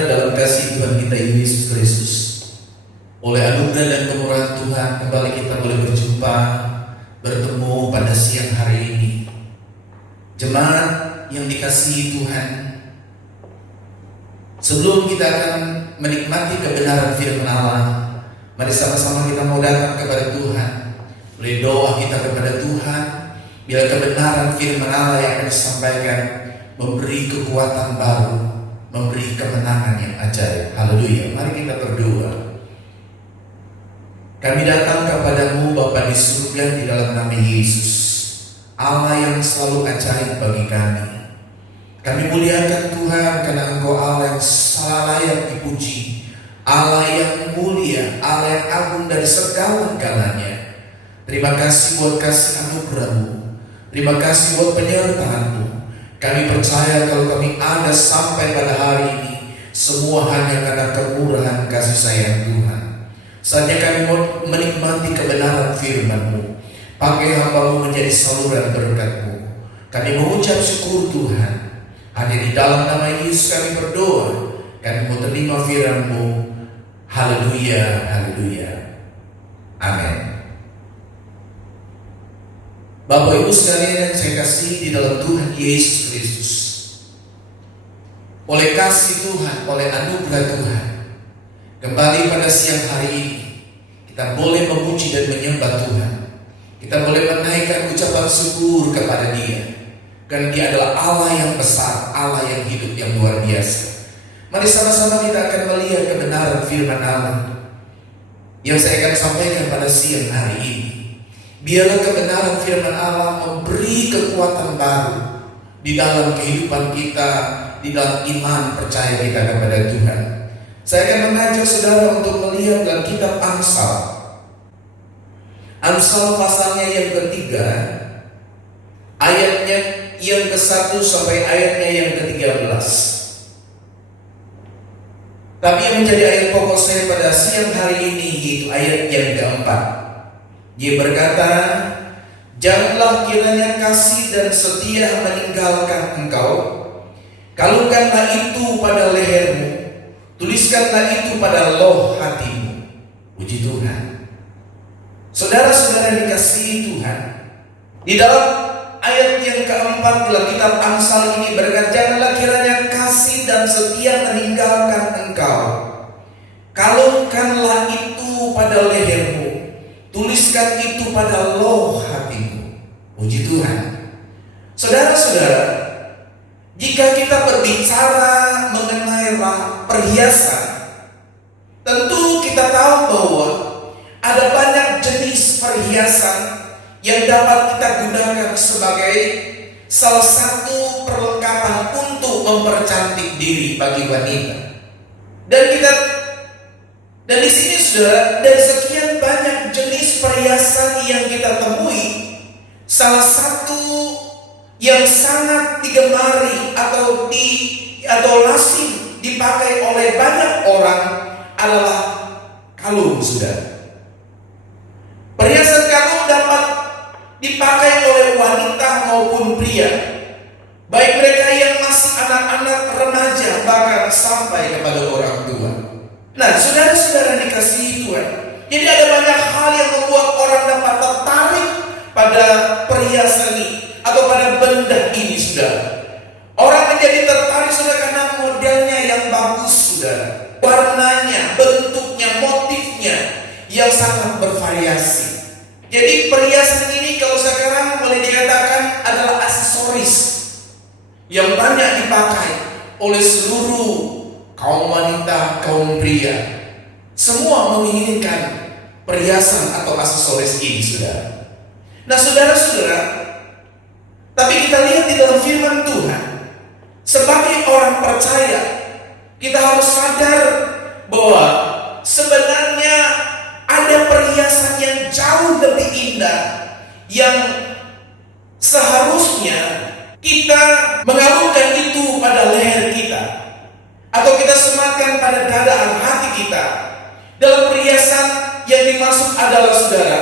Saudara, dalam kasih Tuhan kita Yesus Kristus, oleh anugerah dan kemurahan Tuhan, kembali kita boleh berjumpa, bertemu pada siang hari ini. Jemaat yang dikasihi Tuhan, sebelum kita akan menikmati kebenaran firman Allah, mari sama-sama kita mau datang kepada Tuhan. Boleh doa kita kepada Tuhan, bila kebenaran firman Allah yang akan disampaikan memberi kekuatan baru, memberi kemenangan yang ajaib. Haleluya. Mari kita berdoa. Kami datang kepadamu Bapa di surga, di dalam nama Yesus, Allah yang selalu ajaib bagi kami. Kami muliakan Tuhan karena Engkau Allah yang salah layak dipuji, Allah yang mulia, Allah yang agung dari segala-galanya. Terima kasih buat kasih anugerah-Mu, terima kasih buat penyertaan-Mu. Kami percaya kalau kami ada sampai pada hari ini, semua hanya karena kemurahan kasih sayang Tuhan. Saatnya kami mau menikmati kebenaran firman-Mu. Pakai hamba-Mu menjadi saluran berkat-Mu. Kami mengucap syukur Tuhan. Hanya di dalam nama Yesus kami berdoa. Kami mau terima firman-Mu. Haleluya, haleluya. Amin. Bapak Ibu sekalian yang saya kasih di dalam Tuhan Yesus Kristus, oleh kasih Tuhan, oleh anugerah Tuhan, kembali pada siang hari ini kita boleh memuji dan menyembah Tuhan. Kita boleh menaikkan ucapan syukur kepada Dia, karena Dia adalah Allah yang besar, Allah yang hidup, yang luar biasa. Mari sama-sama kita akan melihat kebenaran firman Allah yang saya akan sampaikan pada siang hari ini. Biarlah kebenaran firman Allah memberi kekuatan baru di dalam kehidupan kita, di dalam iman percaya kita kepada Tuhan. Saya akan mengajak saudara untuk melihat dalam kitab Amsal. Amsal pasalnya yang ketiga, ayatnya yang ke-1 sampai ayatnya yang ke-13. Tapi yang menjadi ayat pokok saya pada siang hari ini yaitu ayat yang ke-4. Dia berkata, janganlah kiranya kasih dan setia meninggalkan engkau. Kalungkanlah itu pada lehermu, tuliskanlah itu pada loh hatimu. Puji Tuhan. Saudara-saudara dikasihi Tuhan, di dalam ayat yang ke-4 dalam kitab Amsal ini berkata, janganlah kiranya kasih dan setia meninggalkan engkau. Kalungkanlah itu pada lehermu, tuliskan itu pada loh hatimu. Puji Tuhan. Saudara-saudara, jika kita berbicara mengenai perhiasan, tentu kita tahu bahwa ada banyak jenis perhiasan yang dapat kita gunakan sebagai salah satu perlengkapan untuk mempercantik diri bagi wanita. Dan di sini saudara, dari sekian banyak jenis perhiasan yang kita temui, salah satu yang sangat digemari atau lazim dipakai oleh banyak orang adalah kalung, saudara. Perhiasan kalung dapat dipakai oleh wanita maupun pria, baik mereka yang masih anak-anak, remaja, bahkan sampai kepada orang tua. Nah, saudara-saudara dikasihi Tuhan, jadi ada banyak hal yang membuat orang dapat tertarik pada perhiasan ini atau pada benda ini, saudara. Orang menjadi tertarik, saudara, karena modelnya yang bagus, saudara, warnanya, bentuknya, motifnya yang sangat bervariasi. Jadi perhiasan ini kalau sekarang boleh dikatakan adalah aksesoris yang banyak dipakai oleh seluruh kaum wanita, kaum pria. Semua menginginkan perhiasan atau aksesoris ini, saudara. Nah, saudara-saudara, tapi kita lihat di dalam firman Tuhan, sebagai orang percaya, kita harus sadar bahwa sebenarnya ada perhiasan yang jauh lebih indah yang seharusnya kita mengalungkan itu pada leher kita, atau kita sematkan pada dada hati kita. Dalam perhiasan yang dimaksud adalah, saudara,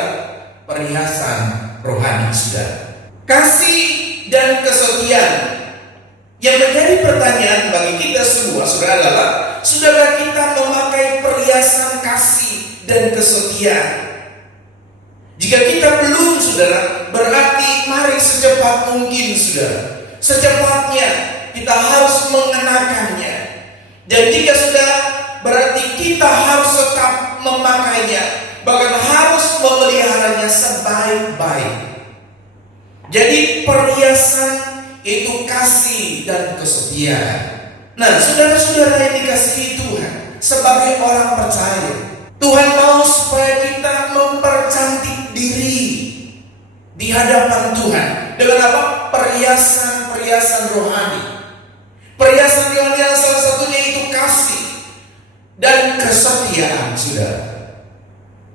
perhiasan rohani, saudara. Kasih dan kesetiaan. Yang menjadi pertanyaan bagi kita semua, saudara, adalah saudara, kita memakai perhiasan kasih dan kesetiaan. Jika kita belum, saudara, berarti mari secepat mungkin, saudara, secepatnya kita harus mengenakannya. Dan jika sudah, berarti kita harus tetap memakainya, bahkan harus memeliharanya sebaik-baik. Jadi perhiasan itu kasih dan kesetiaan. Nah, saudara-saudara yang dikasihi Tuhan, sebagai orang percaya, Tuhan mau supaya kita mempercantik diri di hadapan Tuhan dengan apa? Perhiasan rohani. Perhiasan rohani yang salah satunya itu kasih dan kesetiaan, saudara.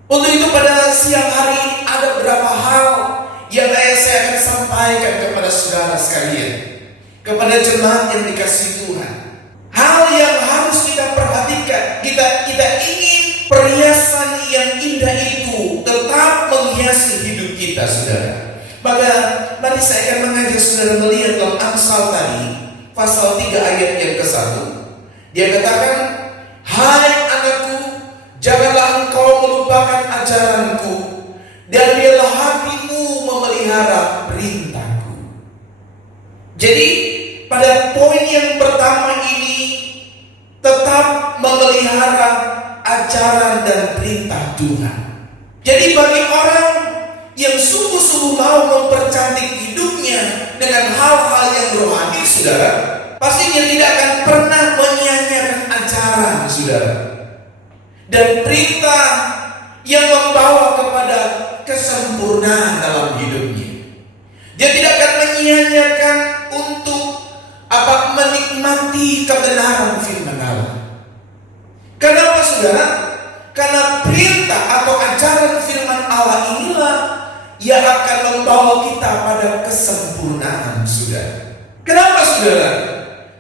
Untuk itu pada siang hari ada beberapa hal yang saya akan sampaikan kepada saudara sekalian, kepada jemaat yang dikasihi Tuhan. Hal yang harus kita perhatikan, kita ingin perhiasan yang indah itu tetap menghiasi hidup kita, saudara. Maka mari saya akan mengajak saudara melihat dalam Amsal tadi, pasal 3 ayat yang ke-1. Dia katakan, "Hai anakku, janganlah engkau melupakan ajaranku, dan biarlah hatimu memelihara perintahku." Jadi pada poin yang pertama ini, tetap memelihara ajaran dan perintah Tuhan. Jadi bagi orang yang sungguh-sungguh mau mempercantik hidupnya dengan hal-hal yang rohani, saudara, pastinya tidak akan pernah menyia-nyiakan ajaran, saudara, dan perintah yang membawa kepada kesempurnaan dalam hidupnya. Dia tidak akan menyia-nyiakan untuk menikmati kebenaran firman Allah. Kenapa, saudara? Karena perintah atau ajaran firman Allah inilah yang akan membawa kita pada kesempurnaan, saudara. Kenapa, saudara?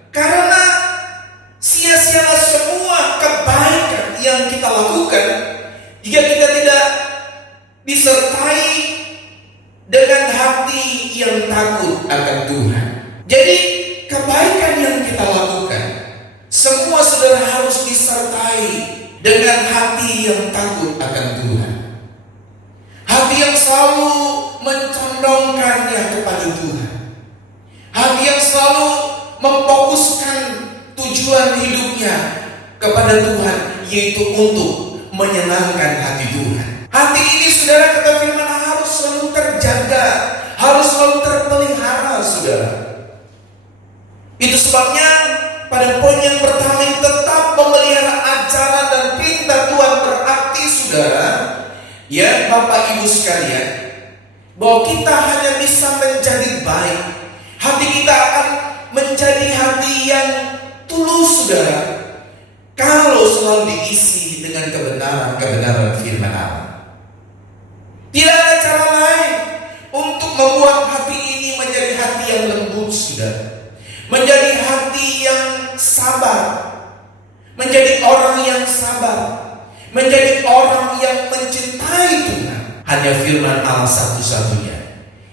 Karena sia-sialah semua kebaikan yang kita lakukan jika kita tidak disertai dengan hati yang takut akan Tuhan. Jadi kebaikan yang kita lakukan semua, saudara, harus disertai dengan hati yang takut akan Tuhan. Hati yang selalu mencondongkannya kepada Tuhan. Hati yang selalu memfokuskan tujuan hidupnya kepada Tuhan, yaitu untuk menyenangkan hati Tuhan. Hati ini, saudara, kata firman, harus selalu terjaga, harus selalu terpelihara, saudara. Itu sebabnya pada poin yang pertama ini, tetap memelihara ajaran dan perintah Tuhan, berarti, saudara, ya Bapak Ibu sekalian, bahwa kita hanya bisa menjadi baik. Hati kita akan menjadi hati yang tulus, saudara, kalau selalu diisi dengan kebenaran firman Allah. Tidak ada cara lain untuk membuat hati ini menjadi hati yang lembut, saudara, menjadi hati yang sabar, menjadi orang yang sabar, menjadi orang yang mencintai Tuhan. Hanya firman Allah satu-satunya.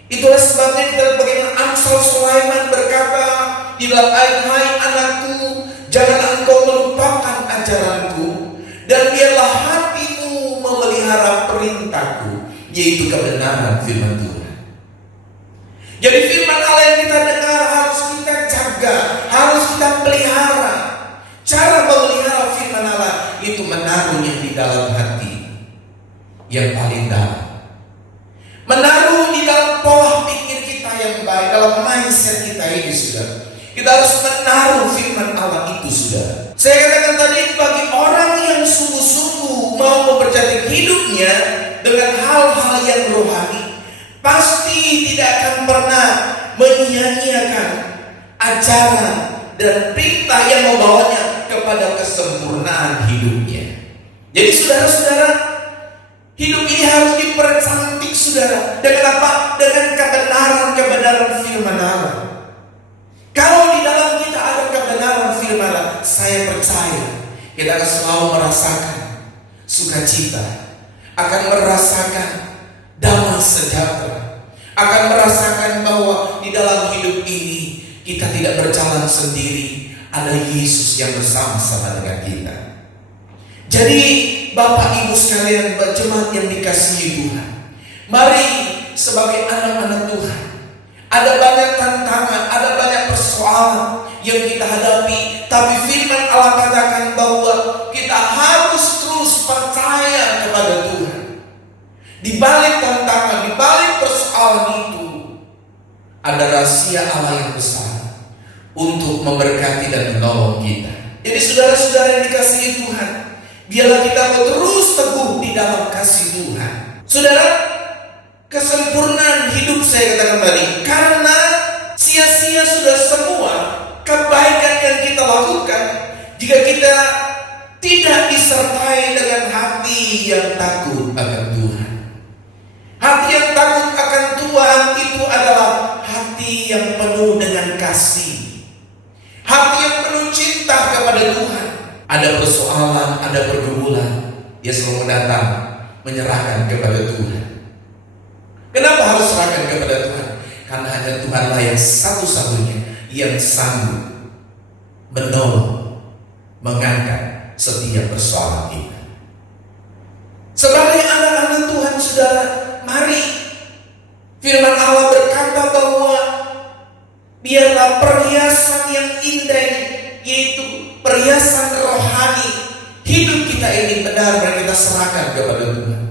Itulah sebabnya kita lihat bagaimana Amsal Sulaiman berkata di dalam ayat, "Hai anakku, jangan engkau melupakan ajaranku, dan biarlah hatimu memelihara perintahku," yaitu kebenaran firman Tuhan. Jadi firman Allah yang kita dengar harus kita jaga, harus kita pelihara. Cara memelihara firman Allah itu menaruhnya di dalam hati yang paling dalam, menaruh di dalam pola pikir kita yang baik, dalam mindset kita ini, saudara. Kita harus menaruh firman Allah itu, saudara. Saya katakan tadi, bagi orang yang sungguh-sungguh mau mempercantik hidupnya dengan hal-hal yang rohani, pasti tidak akan pernah menyia-nyiakan ajaran dan perintah yang membawanya kepada kesempurnaan hidupnya. Jadi saudara-saudara, hidup ini harus dipercantik, saudara. Dengan apa? Dengan kebenaran firman Allah. Kalau di dalam kita ada kebenaran firman Allah, saya percaya kita akan selalu merasakan sukacita, akan merasakan damai sejahtera, akan merasakan bahwa di dalam hidup ini kita tidak berjalan sendiri. ada Yesus yang bersama-sama dengan kita. Jadi Bapak Ibu sekalian, jemaat yang dikasihi Tuhan, mari sebagai anak-anak Tuhan, ada banyak tantangan, ada banyak persoalan yang kita hadapi, tapi firman Allah katakan bahwa kita harus terus percaya kepada Tuhan. Di balik tantangan, di balik persoalan itu, ada rahasia Allah yang besar untuk memberkati dan menolong kita. Jadi saudara-saudara yang dikasihi Tuhan, biarlah kita terus teguh di dalam kasih Tuhan. Saudara, kesempurnaan hidup saya katakan tadi, karena sia-sia sudah semua kebaikan yang kita lakukan jika kita tidak disertai dengan hati yang takut akan Tuhan. Hati yang takut akan Tuhan itu adalah hati yang penuh dengan kasih, hati yang penuh cinta kepada Tuhan. Ada persoalan, ada pergumulan, dia selalu datang menyerahkan kepada Tuhan. Kenapa harus serahkan kepada Tuhan? Karena hanya Tuhanlah yang satu-satunya yang sanggup menolong, mengangkat setiap persoalan kita. Sebagai anak-anak Tuhan, saudara, mari firman Allah berkata bahwa biarlah perhiasan yang indah, yaitu perhiasan rohani hidup kita ini benar-benar kita serahkan kepada Tuhan.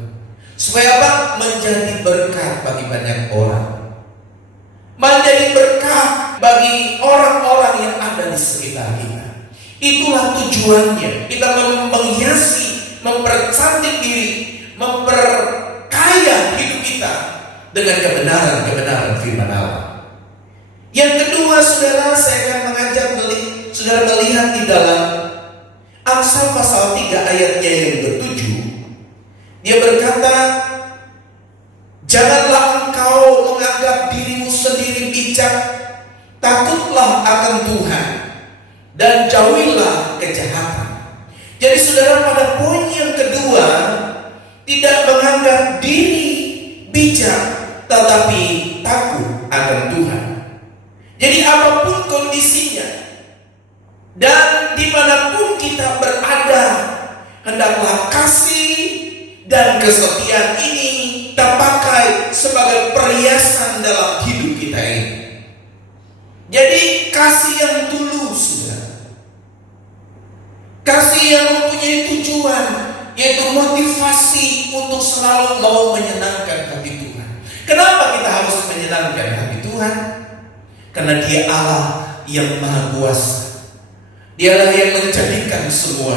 Supaya apa? Menjadi berkat bagi banyak orang, menjadi berkat bagi orang-orang yang ada di sekitar kita. Itulah tujuannya. Kita menghiasi, mempercantik diri, memperkaya hidup kita dengan kebenaran-kebenaran firman Allah. Yang kedua, saudara, saya akan mengajak saudara melihat di dalam Amsal pasal 3 ayatnya yang ke-7. Dia berkata, janganlah engkau menganggap dirimu sendiri bijak, takutlah akan Tuhan dan jauhilah kejahatan. Jadi saudara, pada poin yang kedua, tidak menganggap diri bijak, tetapi takut akan Tuhan. Jadi apapun kondisinya dan dimanapun kita berada, hendaklah kasih dan kesetiaan ini terpakai sebagai perhiasan dalam hidup kita ini. Jadi kasih yang tulus, saudara, kasih yang mempunyai tujuan, yaitu motivasi untuk selalu mau menyenangkan hati Tuhan. Kenapa kita harus menyenangkan hati Tuhan? Karena Dia Allah yang Maha Kuasa. Dialah yang menjadikan semua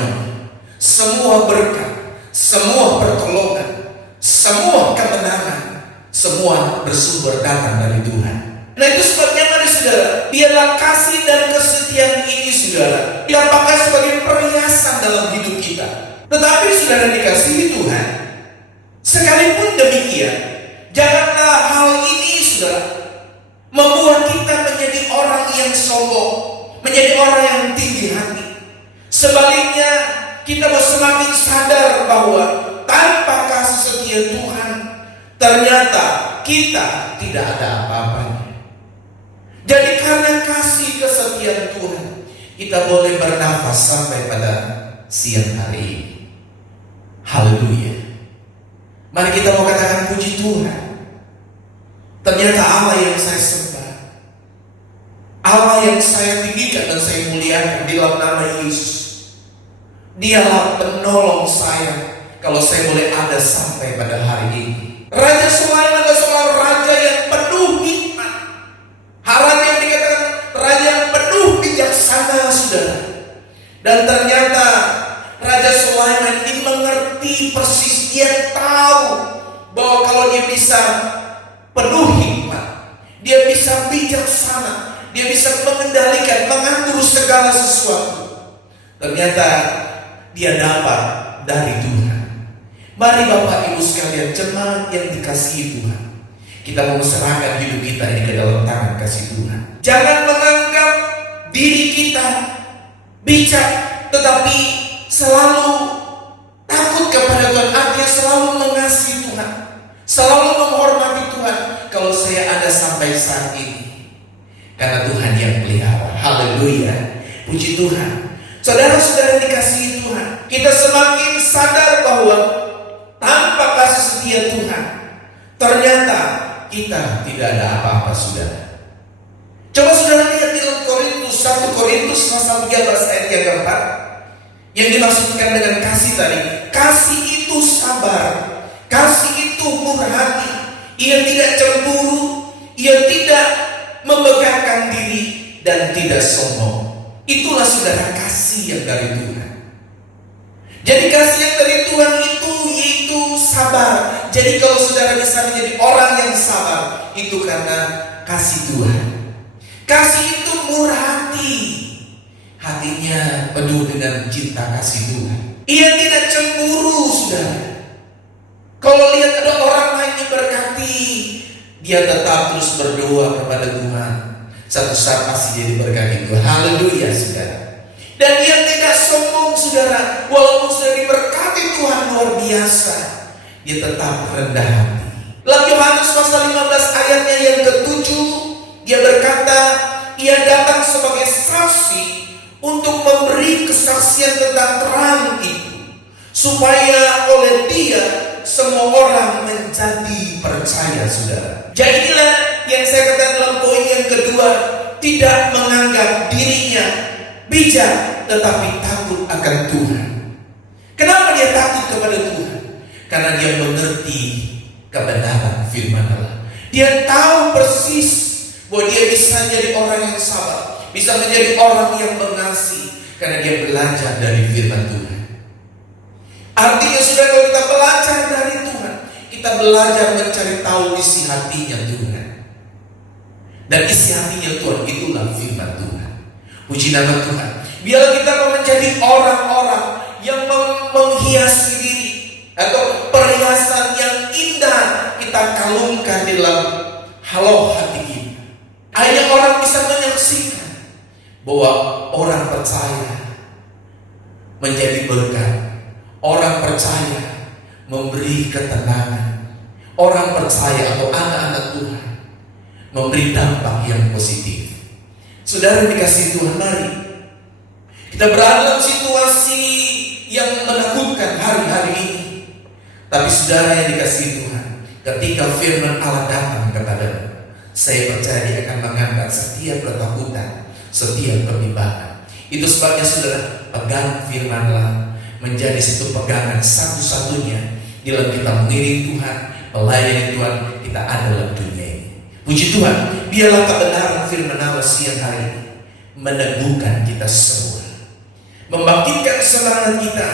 berkat, semua pertolongan, semua kemenangan, semua bersumber datang dari Tuhan. Nah, itu sebabnya mari saudara, biarlah kasih dan kesetiaan ini, saudara, kita pakai sebagai perhiasan dalam hidup kita. Tetapi saudara dikasihi Tuhan, sekalipun demikian, janganlah hal ini, saudara, membuat kita menjadi orang yang sombong, menjadi orang yang tinggi hati. Sebaliknya, kita semakin sadar bahwa tanpa kasih setia Tuhan, ternyata kita tidak ada apa-apanya. Jadi karena kasih kesetiaan Tuhan, kita boleh bernafas sampai pada siang hari ini. Haleluya. Mari kita mau katakan puji Tuhan. Ternyata Allah yang saya sembah, Allah yang saya tinggikan dan saya muliakan di dalam nama Yesus, Dialah penolong saya kalau saya boleh ada sampai pada hari ini. Raja Sulaiman adalah seorang raja yang penuh hikmat. Haram yang dikatakan raja yang penuh bijaksana, saudara. Dan ternyata Raja Sulaiman ini mengerti persis. Dia tahu bahwa kalau dia bisa penuh hikmat, dia bisa bijaksana, dia bisa mengendalikan, mengatur segala sesuatu, ternyata dia dapat dari Tuhan. Mari Bapak Ibu sekalian, jemaat yang dikasihi Tuhan, kita mau serahkan hidup kita ini ke dalam tangan kasih Tuhan. Jangan menganggap diri kita bijak, tetapi selalu takut kepada Tuhan, artinya selalu mengasihi Tuhan, selalu menghormati Tuhan. Kalau saya ada sampai saat ini, karena Tuhan yang pelihara. Haleluya. Puji Tuhan. Saudara-saudara dikasihi Tuhan, kita semakin sadar bahwa tanpa kasih setia Tuhan, ternyata kita tidak ada apa-apa, saudara. Coba saudara lihat di dalam Korintus 1 Korintus pasal 13 ayat yang keempat, yang dimaksudkan dengan kasih tadi. Kasih itu sabar, kasih itu murah hati, ia tidak cemburu, ia tidak membanggakan diri, dan tidak sombong. Itulah saudara kasih yang dari Tuhan. Jadi kasih yang dari Tuhan itu yaitu sabar. Jadi kalau saudara bisa menjadi orang yang sabar, itu karena kasih Tuhan. Kasih itu murah hati, hatinya penuh dengan cinta kasih Tuhan. Ia tidak cemburu, saudara. Kalau lihat ada orang lain diberkati, dia tetap terus berdoa kepada Tuhan. Satu saat pasti dia diberkati Tuhan. Haleluya, saudara. Dan dia tidak sombong, saudara. Walaupun sudah diberkati Tuhan luar biasa, dia tetap rendah hati. Dalam Yohanes pasal 15 ayatnya yang ke-7, dia berkata, ia datang sebagai saksi untuk memberi kesaksian tentang terang itu, supaya oleh dia semua orang menjadi percaya, saudara. Jadi inilah yang saya katakan dalam poin yang kedua, tidak menganggap dirinya bijak, tetapi takut akan Tuhan. Kenapa dia takut kepada Tuhan? Karena dia mengerti kebenaran firman Allah. Dia tahu persis bahwa dia bisa menjadi orang yang sabar, bisa menjadi orang yang mengasihi, karena dia belajar dari firman Tuhan. Artinya sudah kalau kita belajar dari Tuhan, kita belajar mencari tahu isi hatinya Tuhan. Dan isi hatinya Tuhan itulah firman Tuhan. Puji nama Tuhan. Biarlah kita menjadi orang-orang yang menghiasi diri, atau perhiasan yang indah kita kalungkan di dalam halau hati kita. Hanya orang bisa menyaksikan bahwa orang percaya menjadi berkat. Orang percaya memberi ketenangan. Orang percaya atau anak-anak Tuhan memberi dampak yang positif. Saudara dikasihi Tuhan, mari kita berada dalam situasi yang menakutkan hari-hari ini. Tapi saudara yang dikasihi Tuhan, ketika firman Allah datang kepadamu, saya percaya dia akan mengangkat setiap ketakutan, setiap kebimbangan. Itu sebabnya saudara, pegang firman Allah menjadi satu pegangan satu-satunya dalam kita mengiring Tuhan, melayani Tuhan, kita ada dalam dunia ini. Puji Tuhan, biarlah kebenaran firman Allah siang hari ini meneguhkan kita semua, membangkitkan semangat kita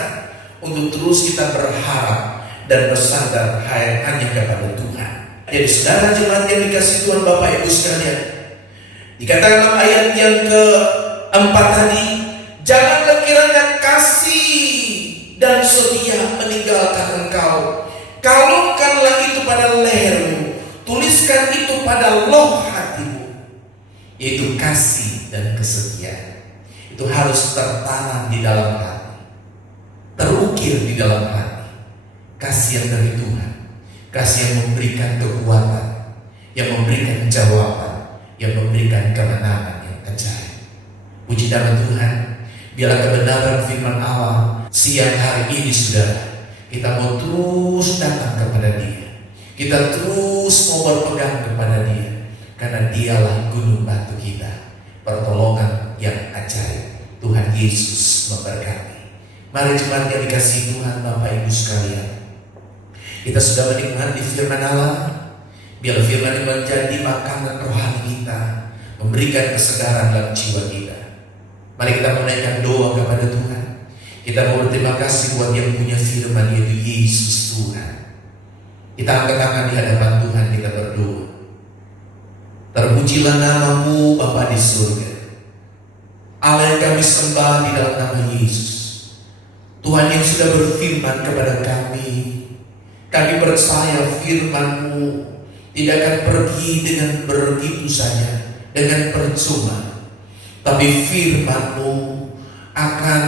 untuk terus kita berharap dan bersandar hanya kepada Tuhan. Jadi saudara jemaat yang dikasihi Tuhan, Bapak Ibu sekalian, dikatakan dalam ayat yang keempat tadi, janganlah kiranya kasih dan setia meninggalkan engkau. Kalungkanlah itu pada lehermu, tuliskan itu pada loh hatimu, yaitu kasih dan kesetiaan. Itu harus tertanam di dalam hati, terukir di dalam hati. Kasih yang dari Tuhan, kasih yang memberikan kekuatan, yang memberikan jawaban, yang memberikan kemenangan yang ajaib. Puji nama Tuhan. Biarlah kebenaran firman Allah siang hari ini, saudara, kita mau terus datang kepada Dia, kita terus mau berpegang kepada Dia, karena Dialah gunung batu kita, pertolongan yang ajaib. Tuhan Yesus memberkati. Mari jemaat yang dikasihi Tuhan, Bapak Ibu sekalian, kita sudah menikmati firman Allah. Biar firman ini menjadi makanan rohani kita, memberikan kesegaran dalam jiwa kita. Mari kita menaikkan doa kepada Tuhan. Kita mau berterima kasih buat yang punya firman, yaitu Yesus Tuhan. Kita angkat tangan di hadapan Tuhan, kita berdoa. Terpujilah nama-Mu Bapa di surga, Allah yang kami sembah di dalam nama Yesus. Tuhan yang sudah berfirman kepada kami, kami percaya firman-Mu tidak akan pergi dengan begitu saja, dengan percuma. Tapi firman-Mu akan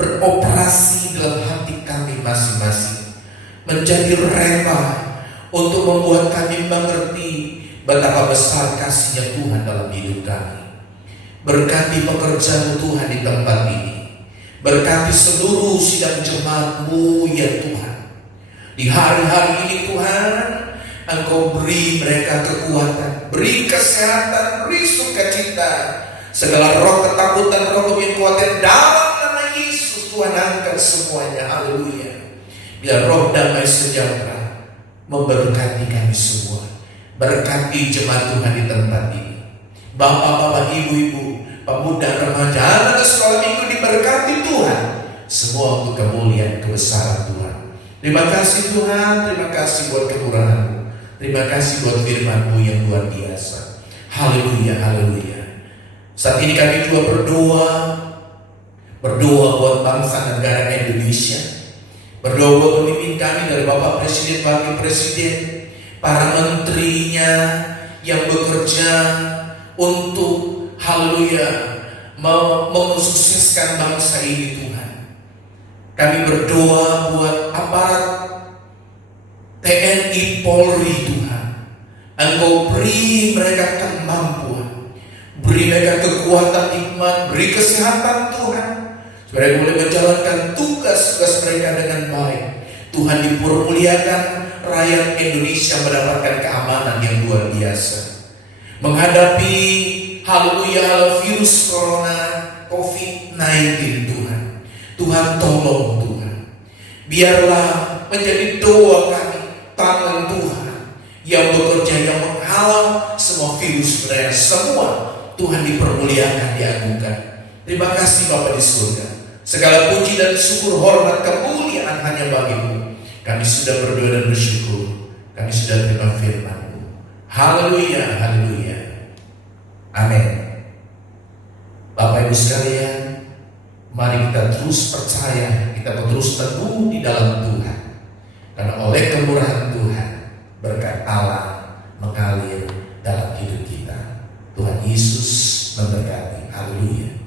beroperasi dalam hati kami masing-masing, menjadi rema untuk membuat kami mengerti betapa besar kasih-Nya Tuhan dalam hidup kami. Berkati pekerjaan Tuhan di tempat ini. Berkati seluruh sidang jemaat-Mu ya Tuhan. Di hari-hari ini Tuhan, Engkau beri mereka kekuatan, beri kesehatan, beri sukacita. Segala roh ketakutan, roh kekuatan dalam nama Yesus Tuhan angkat semuanya. Haleluya. Biar roh damai sejahtera memberkati kami semua. Berkati jemaat Tuhan di tempat ini. Bapak-bapak, ibu-ibu, pemuda, remaja, anak sekolah minggu diberkati Tuhan. Semua untuk kemuliaan kebesaran Tuhan. Terima kasih Tuhan, terima kasih buat kemurahan-Mu. Terima kasih buat firman-Mu yang luar biasa. Haleluya, haleluya. Saat ini kami juga berdoa buat bangsa negara Indonesia. Berdoa buat pemimpin kami dari Bapak Presiden, Wakil Presiden, para menterinya yang bekerja untuk haleluya mensukseskan bangsa ini Tuhan. Kami berdoa buat aparat TNI Polri Tuhan. Engkau beri mereka kemampuan, beri mereka kekuatan hikmat, beri kesehatan Tuhan, supaya boleh menjalankan tugas-tugas mereka dengan baik. Tuhan dipermuliakan, rakyat Indonesia mendapatkan keamanan yang luar biasa. Menghadapi haleluya virus corona COVID-19 Tuhan. Tuhan tolong Tuhan. Biarlah menjadi doa kami, tangan Tuhan yang bekerja, yang menghalau semua virus berada semua. Tuhan dipermuliakan, diagungkan. Terima kasih Bapa di surga. Segala puji dan syukur, hormat, kemuliaan hanya bagi-Mu. Kami sudah berdoa dan bersyukur. Kami sudah terima firman-Mu. Haleluya, haleluya. Amin. Bapak Ibu sekalian, mari kita terus percaya, kita terus teguh di dalam Tuhan. Karena oleh kemurahan Tuhan, berkat Allah mengalir dalam hidup kita. Tuhan Yesus memberkati. Haleluya.